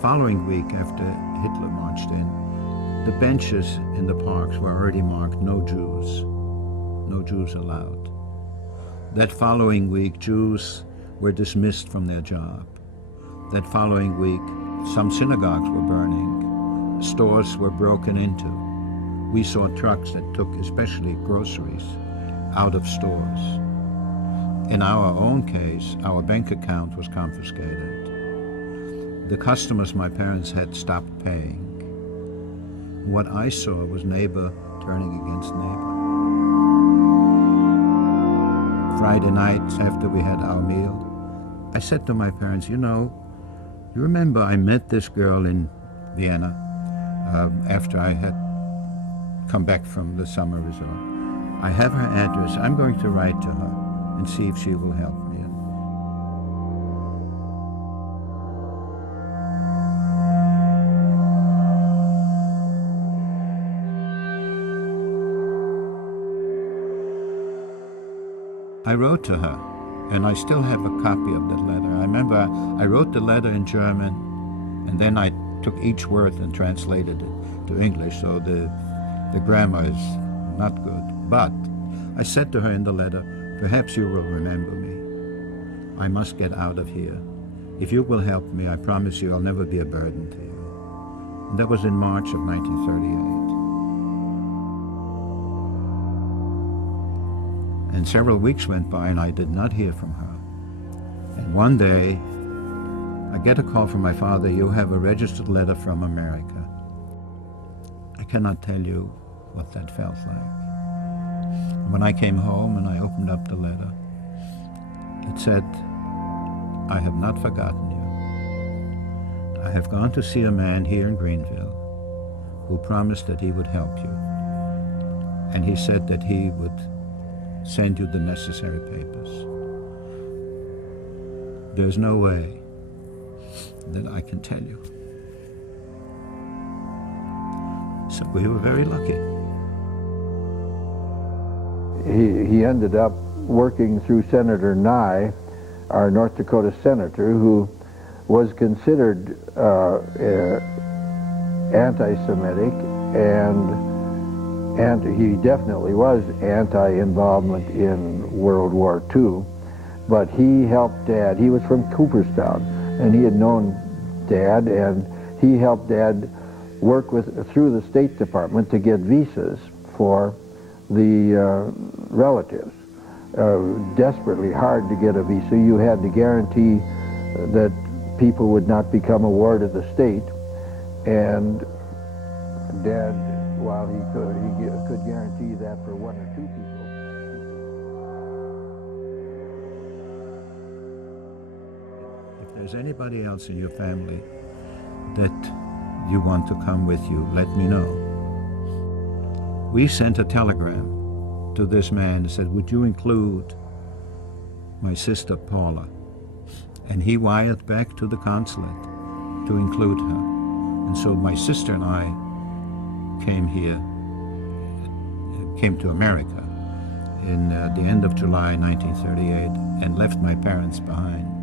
following week, after Hitler marched in, the benches in the parks were already marked no Jews allowed. That following week, Jews were dismissed from their job. That following week, some synagogues were burning, stores were broken into. We saw trucks that took especially groceries out of stores. In our own case, our bank account was confiscated. The customers my parents had stopped paying. What I saw was neighbor turning against neighbor. Friday night, after we had our meal, I said to my parents, you remember I met this girl in Vienna after I had come back from the summer resort. I have her address. I'm going to write to her and see if she will help me. I wrote to her, and I still have a copy of that letter. I remember I wrote the letter in German, and then I took each word and translated it to English, so the grammar is not good. But I said to her in the letter, perhaps you will remember me. I must get out of here. If you will help me, I promise you I'll never be a burden to you. And that was in March of 1938. And several weeks went by and I did not hear from her. And one day, I get a call from my father, you have a registered letter from America. I cannot tell you what that felt like. When I came home and I opened up the letter, it said, I have not forgotten you. I have gone to see a man here in Greenville who promised that he would help you. And he said that he would send you the necessary papers. There's no way that I can tell you. So we were very lucky. He ended up working through Senator Nye, our North Dakota senator, who was considered anti-Semitic, and he definitely was anti-involvement in World War II. But he helped Dad. He was from Cooperstown, and he had known Dad, and he helped Dad work through the State Department to get visas for the relatives. Desperately hard to get a visa. You had to guarantee that people would not become a ward of the state, and Dad, while he could guarantee that for one or two people. If there's anybody else in your family that you want to come with you, let me know. We sent a telegram to this man and said, would you include my sister Paula? And he wired back to the consulate to include her. And so my sister and I came to America in the end of July 1938 and left my parents behind.